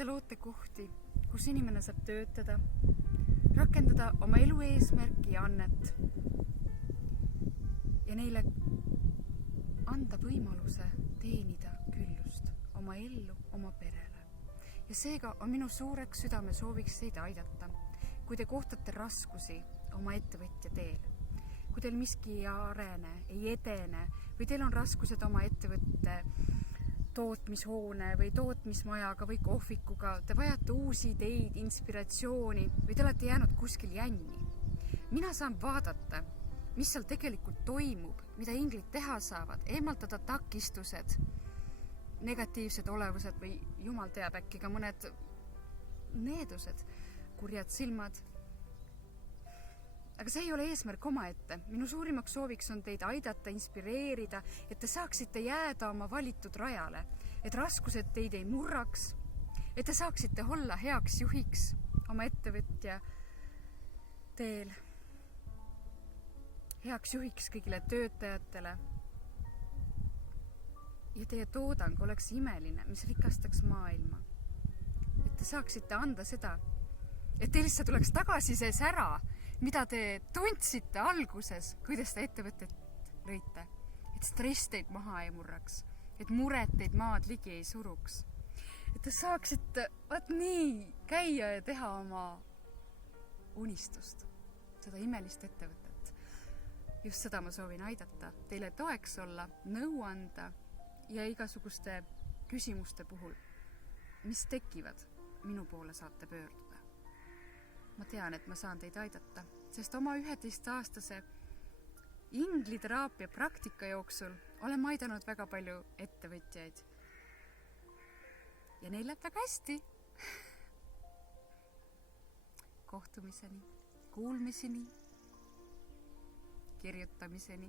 Te loote kohti, kus inimene saab töötada, rakendada oma elu eesmärki ja annet ja neile anda võimaluse teenida küllust oma ellu, oma perele. Ja seega on minu suureks südame sooviks teid aidata, kui te kohtate raskusi oma ettevõtja teel. Kui teil miski ei arene, ei edene või teil on raskused oma ettevõtte tootmishoone või tootmismajaga või kohvikuga, te vajate uusi ideid, inspiratsiooni või te olete jäänud kuskil jänni. Mina saan vaadata, mis seal tegelikult toimub, mida inglid teha saavad, eemaldada takistused, negatiivsed olevused või jumal teab äkki ka mõned needused, kurjad silmad. Aga see ei ole eesmärk omaette. Minu suurimaks sooviks on teid aidata, inspireerida, et te saaksite jääda oma valitud rajale, et raskused teid ei murraks, et te saaksite olla heaks juhiks oma ettevõtja teel, heaks juhiks kõigile töötajatele ja teie toodang oleks imeline, mis rikastaks maailma. Et te saaksite anda seda, et teil lihtsalt tuleks tagasi see sära, mida te tundsite alguses, kui te seda ettevõtet lõite. Et stress teid maha ei murraks, et mured teid maad ligi ei suruks. Et te saaksite nii käia ja teha oma unistust, seda imelist ettevõtet. Just seda ma soovin aidata, teile toeks olla, nõu anda ja igasuguste küsimuste puhul, mis tekivad, minu poole saate pöörduda. Ma tean, et ma saan teid aidata, sest oma 11-aastase ingliteraapia praktika jooksul olen ma aidanud väga palju ettevõtjaid. Ja neil läheb väga hästi. Kohtumiseni, kuulmiseni, kirjutamiseni.